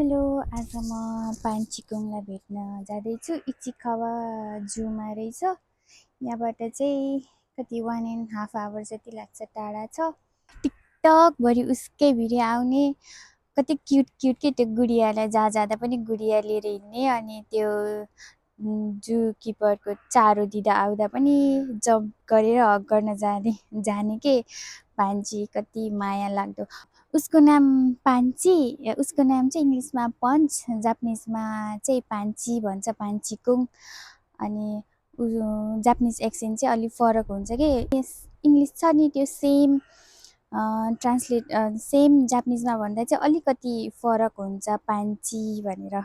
Hello, आज म पाञ्चीकुङलाई भेट्न जाँदैछु। इचिकावा जूमा रहेछ। यहाँबाट चाहिँ कति 1.5 आवर जति लाग्छ, टाढा छ। टिकटकभरि उसकै भिडियो आउने, कति क्युट क्युट के त्यो गुडियालाई जहाँ जाँदा पनि गुडिया लिएर हिँड्ने, अनि त्यो जू किपरको चारो दिँदा आउँदा पनि जम्प गरेर हग गर्न जाने के पाञ्ची, कति माया लाग्दो। उसको नाम पाञ्ची, उसको नाम चाहिँ इङ्ग्लिसमा पन्च, जापानिजमा चाहिँ पाञ्ची भन्छ, पाञ्चीकुङ। अनि जापानिज एक्सेन्ट चाहिँ अलिक फरक हुन्छ कि इङ्ग्लिस छ नि त्यो सेम सेम जापानिजमा भन्दा चाहिँ अलिकति फरक हुन्छ, पाञ्ची भनेर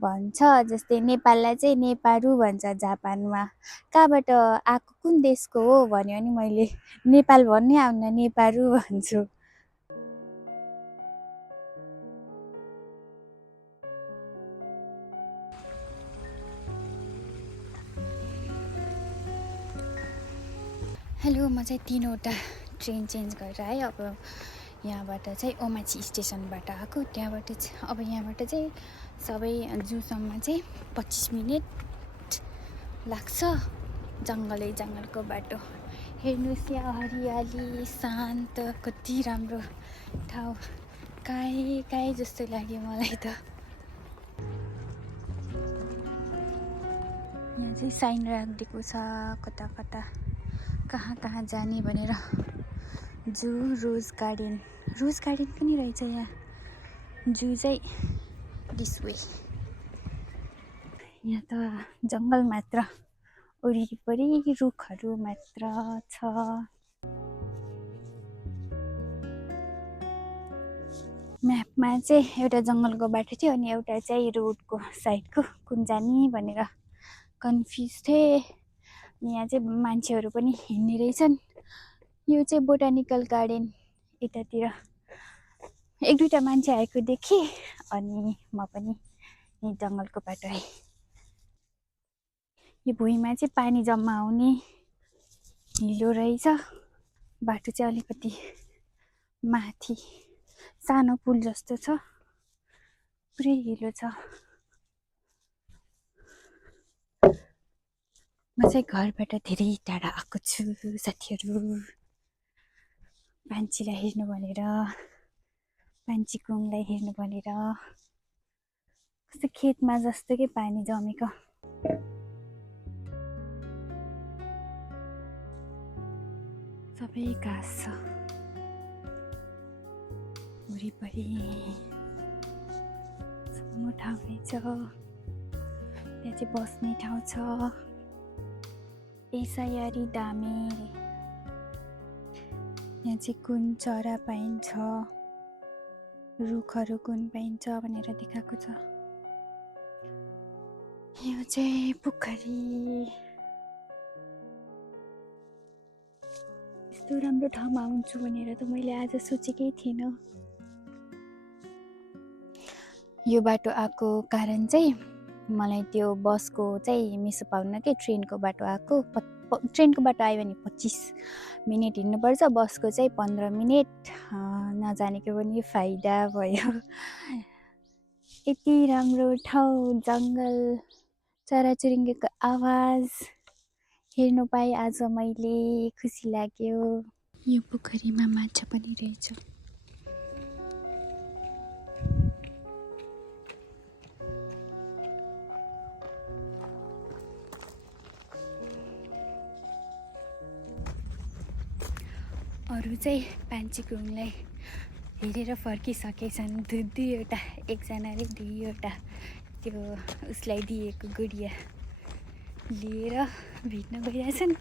भन्छ। जस्तै नेपाललाई चाहिँ नेपारू भन्छ जापानमा। कहाँबाट आएको, कुन देशको हो भन्यो भने मैले नेपाल भन्नै आउन नेपारू भन्छु। हेलो, म चाहिँ 3वटा ट्रेन चेन्ज गरेर आएँ। अब यहाँबाट चाहिँ ओमाची स्टेसनबाट आएको, त्यहाँबाट चाहिँ अब यहाँबाट चाहिँ सबै जूसम्म चाहिँ 25 मिनट लाग्छ। जङ्गलको बाटो। हेर्नुहोस् यहाँ हरियाली, शान्त, कति राम्रो ठाउँ। काहीँ जस्तो लाग्यो मलाई त। यहाँ चाहिँ साइन राखिदिएको छ कता कता कहाँ जाने भनेर। जू, रोज गार्डन पनि रहेछ यहाँ। जू चाहिँ दिस वे। यहाँ त जङ्गल मात्र, वरिपरि रुखहरू मात्र छ। म्यापमा चाहिँ एउटा जङ्गलको बाटो थियो, अनि एउटा चाहिँ रोडको साइडको, कुन जाने भनेर कन्फ्युज थिएँ। यहाँ चाहिँ मान्छेहरू पनि हिँड्ने रहेछन्। यो चाहिँ बोटानिकल गार्डन। यतातिर 1-2टा मान्छे आएको देखेँ, अनि म पनि यही जङ्गलको बाटो आएँ। यो भुइँमा चाहिँ पानी जम्मा हुने हिलो रहेछ। बाटो चाहिँ अलिकति माथि, सानो पुल जस्तो छ, पुरै हिलो छ। म चाहिँ घरबाट धेरै टाढा आएको छु साथीहरू, पाञ्चीलाई हेर्नु भनेर, पाञ्चीकुङलाई हेर्नु भनेर। कस्तो खेतमा जस्तो के पानी जमेको। सबै घाँस छ वरिपरि। सानो ठाउँ रहेछ, त्यहाँ चाहिँ बस्ने ठाउँ छ। एसायारी दामे, यहाँ चाहिँ कुन चरा पाइन्छ, रुखहरू कुन पाइन्छ भनेर देखाएको छ। यो चाहिँ पोखरी। यस्तो राम्रो ठाउँमा आउँछु भनेर त मैले आज सोचेकै थिएन। यो बाटो आएको कारण चाहिँ मलाई त्यो बसको चाहिँ मिस पाउन के ट्रेनको बाटो आएको। ट्रेनको बाटो आयो भने 25 मिनट हिँड्नुपर्छ, बसको चाहिँ 15 मिनट। नजानेको पनि फाइदा भयो। यति राम्रो ठाउँ, जङ्गल, चराचुरुङ्गीको आवाज हेर्नु पाएँ आज मैले, खुसी लाग्यो। यो पोखरीमा माछा पनि रहेछ। अरू चाहिँ पाञ्चीकुङलाई हेरेर फर्किसकेछन्। दुईवटा, एकजनाले 2वटा त्यो उसलाई दिएको गुडिया लिएर भेट्न गइरहेछन्।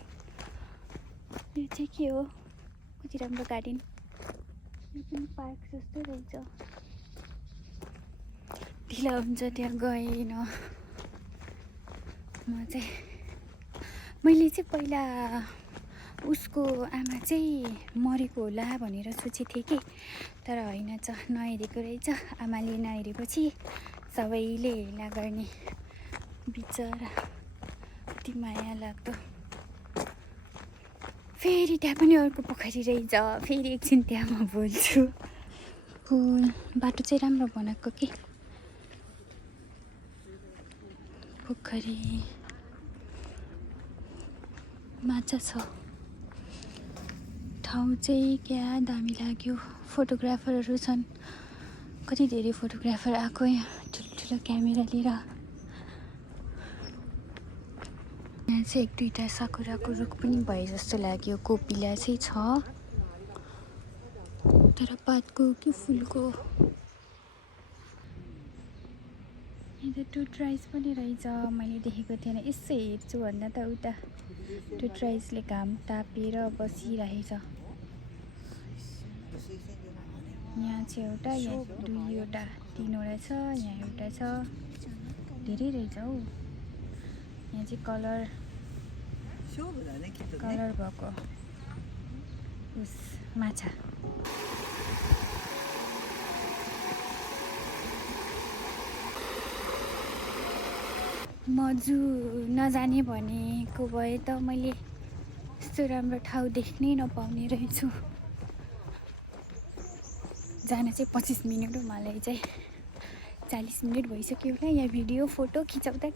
यो चाहिँ के हो, कति राम्रो गार्डन। यो पनि पार्क जस्तो रहेछ। ढिला हुन्छ त्यहाँ गएन। मैले चाहिँ पहिला उसको आमा चाहिँ मरेको होला भनेर सोचेको थिएँ कि, तर होइन, नहेरेको रहेछ। आमाले नहेरेपछि सबैले हेला गर्ने। बिचरा, कति माया लाग्दो। फेरि त्यहाँ पनि अर्को पोखरी रहेछ। फेरि एकछिन त्यहाँ म बोल्छु। पुल बाटो चाहिँ राम्रो बनाएको कि, पोखरी माछा छ। ठाउँ चाहिँ क्या दामी लाग्यो। फोटोग्राफरहरू छन्, कति धेरै फोटोग्राफर आएको यहाँ ठुल्ठुलो क्यामेरा लिएर। यहाँ चाहिँ एक दुईवटा साकुराको रुख पनि भए जस्तो लाग्यो। कोपिला चाहिँ छ तर पातको कि फुलको। यहाँ त टुट राइस पनि रहेछ, मैले देखेको थिएन। यसै हेर्छु भन्दा त उता टुट राइसले घाम तापेर बसिरहेछ। यहाँ चाहिँ एउटा, यहाँ दुईवटा, तीनवटा छ, यहाँ एउटा छ। धेरै रहेछ हौ। यहाँ चाहिँ कलर भएको उस माछा। म जू नजाने भनेको भए त मैले यस्तो राम्रो ठाउँ देख्नै नपाउने रहेछु। जान चाहिँ 25 मिनट हो, मलाई चाहिँ 40 मिनट भइसक्यो होला। यहाँ भिडियो फोटो खिचाउँदा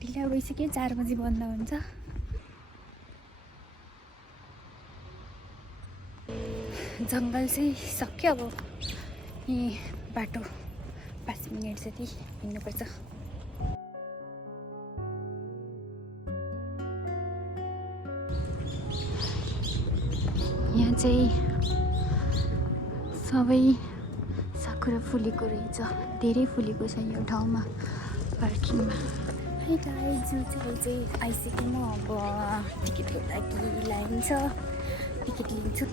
ढिला भइसक्यो। 4 बजी बन्द हुन्छ। जङ्गल चाहिँ सक्यो। अब यी बाटो 5 मिनट जति हिँड्नुपर्छ। यहाँ चाहिँ सबै साकुरा फुलेको रहेछ, धेरै फुलेको छ यो ठाउँमा पार्किङमा। है त जू चाहिँ आइसक्यो। म अब टिकटको लागि लाइन छ, टिकट लिन्छु।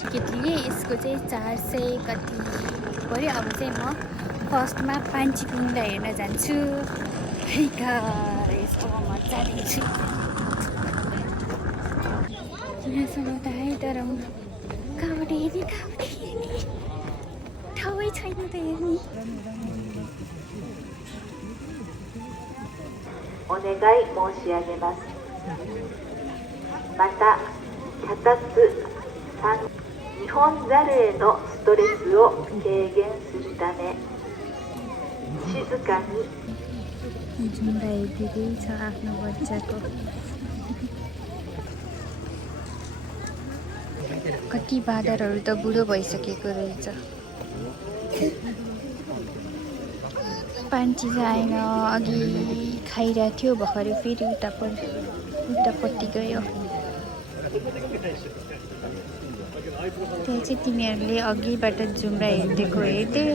टिकट लिएँ। यसको चाहिँ 400 कति पऱ्यो। अब चाहिँ म फर्स्टमा पाञ्चीकुङ्ला हेर्न जान्छु। यसको मजा लिन्छु। यहाँसम्म त आएँ तर कहाँबाट हेर्ने ठाउँै छैन त हेर्ने। お願い申し上げます。また脚立3、日本猿へのストレスを軽減するため静かにजुम्रा दिँदै छ आफ्नो बच्चाको। कति बाँदरहरू त बुढो भइसकेको रहेछ। पान्ची चाहिँ आएन, अघि खाइरहेको थियो, भर्खरै फेरि उतापट्टि गयो। त्यहाँ चाहिँ तिनीहरूले अघिबाट जुम्रा हेर्दै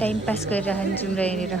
टाइम पास गरिरहन् जुम्रा हेरेर।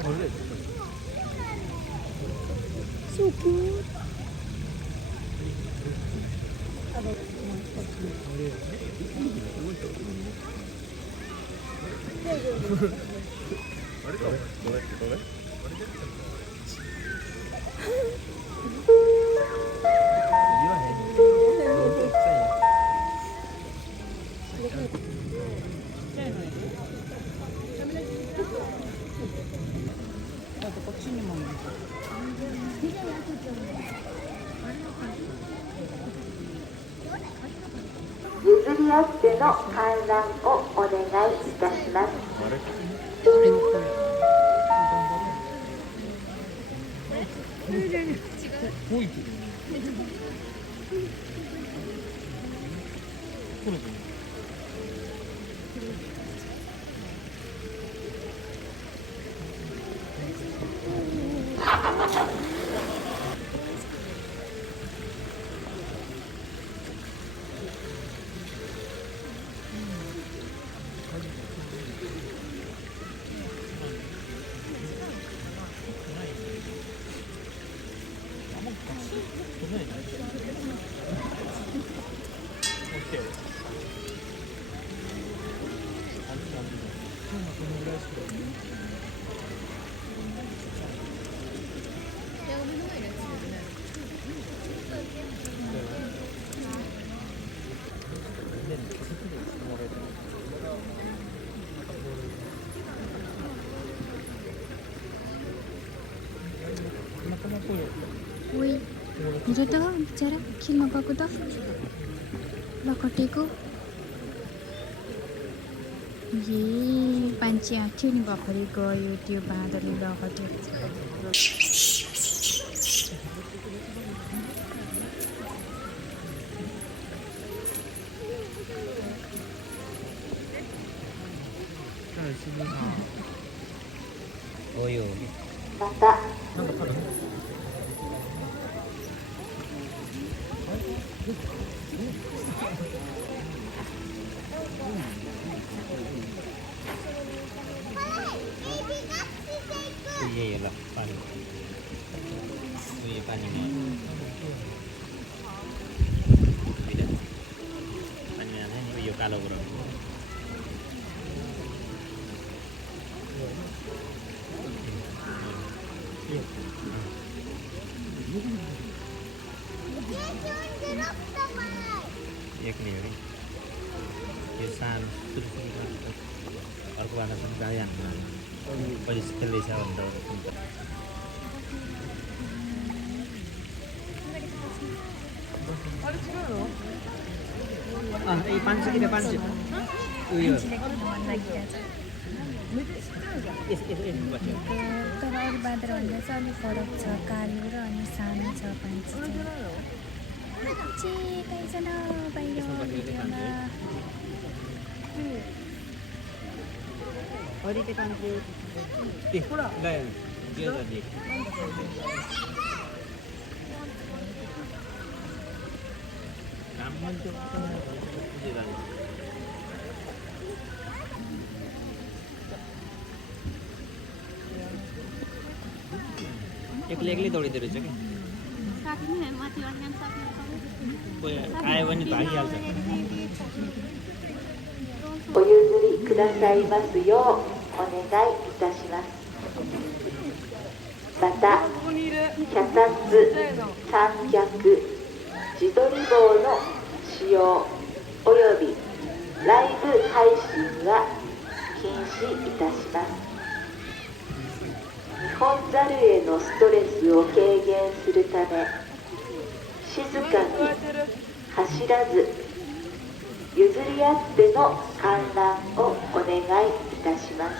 譲り合っての観覧をお願いいたします。Woi, हेर त बिचरा खेल्न गएको त लखटेको ए पान्छे आँट्यो नि भर्खरै गयो त्यो बाँदरले लखट्योまたIya lah, pan. Iya pan ini. Beda. Pannya ini yo kalau bro. Iya clear. Yo san terus अर्को वाला पनि गाइहाल्नु पछि त्यसले छ भने त ए 500 कि 500 उयो तर अरू बाँदरभन्दा चाहिँ अलिक फरक छ कालो र अनि सानो छ पान्छे कहीँ छैन बाहिर Ori te kanju. Pura gaya. Dia tadi. Namun tu dia. एक्लै दौडिँदो रहेछ कि कोही आयो भने त हालिहाल्छ お譲りくださいますようお願いいたします。また脚立、三脚、自撮り棒の使用およびライブ配信は禁止いたします。ニホンザルへのストレスを軽減するため静かに走らず譲り合っての観覧をお願いいたします。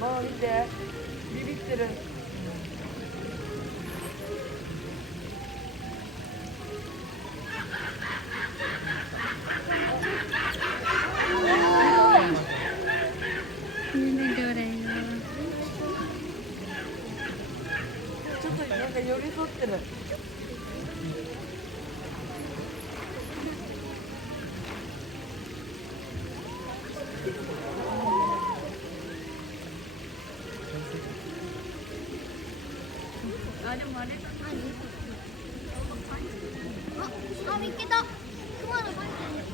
もう見て、ビビってる。ちょっとなんか寄り添ってる。あ、見つけた。クマのパンツにぬ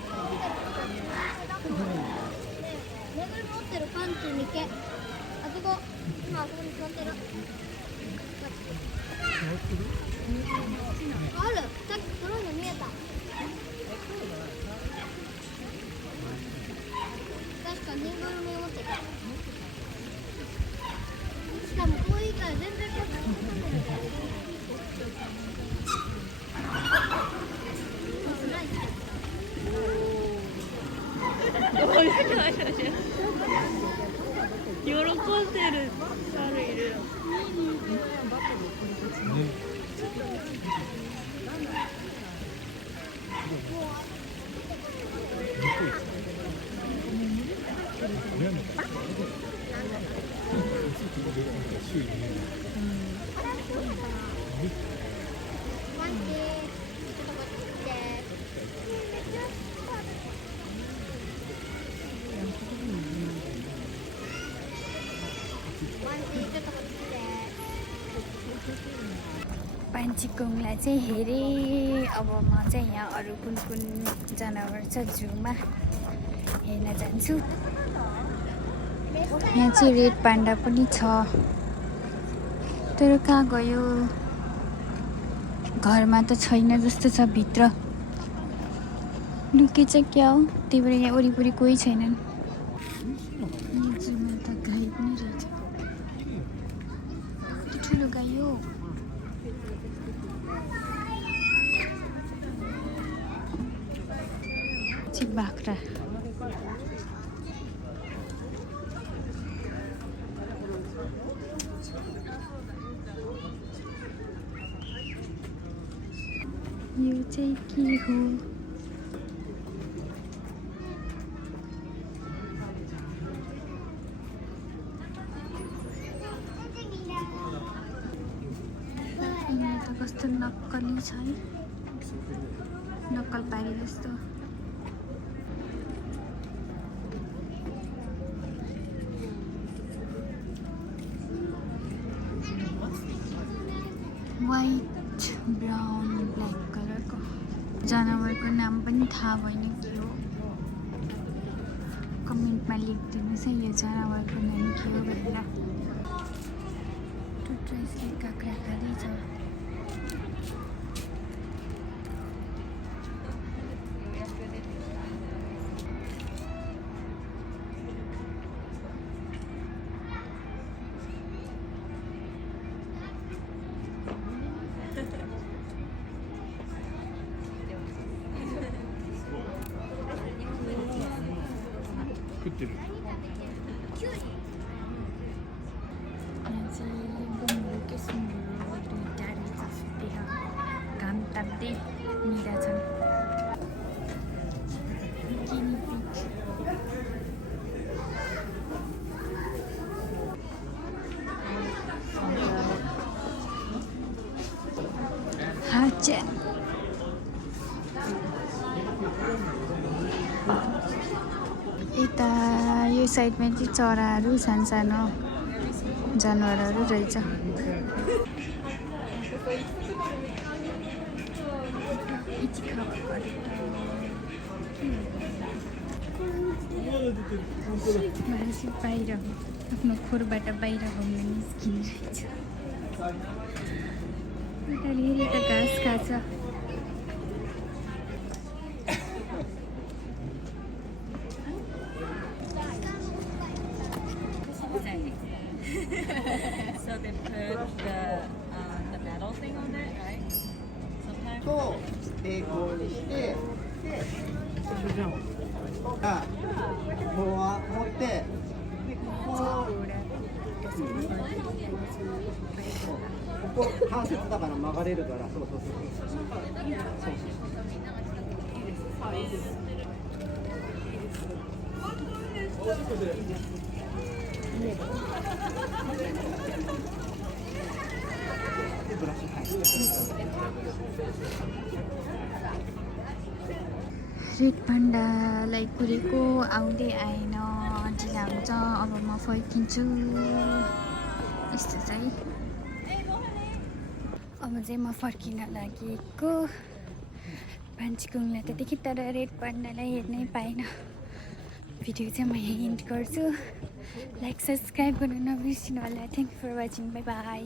いぐるみ持ってるパンツ見け。あそこ。今あそこに座ってる。ある。さっき黒いの見えた。確かぬいぐるみ持ってた。しかもこういうから全然こっちに来ない。喜んでる猿いるよ。ワンちょっとこっち来て。पान्चीकुङलाई चाहिँ हेरेँ। अब म चाहिँ यहाँ अरू कुन कुन जनावर छ जूमा हेर्न जान्छु। यहाँ चाहिँ रेड पान्डा पनि छ, तर कहाँ गयो? घरमा त छैन जस्तो छ, भित्र लुकेछ क्या हो? त्यही भएर यहाँ वरिपरि कोही छैनन्। जूमा त गाई पनि रहेछ। कति ठुलो गाई हो! बाख्रा। यो चाहिँ के हो? यहाँ त कस्तो नक्कली छ है, नक्कल पारी जस्तो। वाइट, ब्राउन, ब्ल्याक कलरको जनावरको नाम पनि थाहा भएन के हो। कमेन्टमा लेखिदिनुहोस् है यो जनावरको नाम के हो भनेर। टुट्राइसले काँक्रा खाँदैछ। यहाँ चाहिँ बुङ्गो के सुँगुर दुईवटा रहेछ सुतेर, घाम ताप्दै निदा छन्। Guinea pig. हाचा। यता यो साइडमा चाहिँ चराहरू, सानसानो जनावरहरू रहेछ। मान्छे बाहिर आफ्नो खोरबाट बाहिर घुम्न निस्किरहेछ। यता घाँस खान्छ। So they put the metal thing on it, right? Sometimes. と平行にしてでがこう持ってでここ関節だから曲がれるからそうそうそうブラシ入って red पान्डालाई कुरेको आउँदै आएन, ढिला हुन्छ। अब म फर्किन्छु। यस्तो चाहिँ अब चाहिँ म फर्किन लागेको। पान्चीकुङलाई त देखेँ, तर रेड पान्डालाई हेर्नै पाएन। भिडियो चाहिँ म यहीँ एन्ड गर्छु। लाइक सब्सक्राइब गर्नु नबिर्सिनु होला। Thank you for watching. Bye by.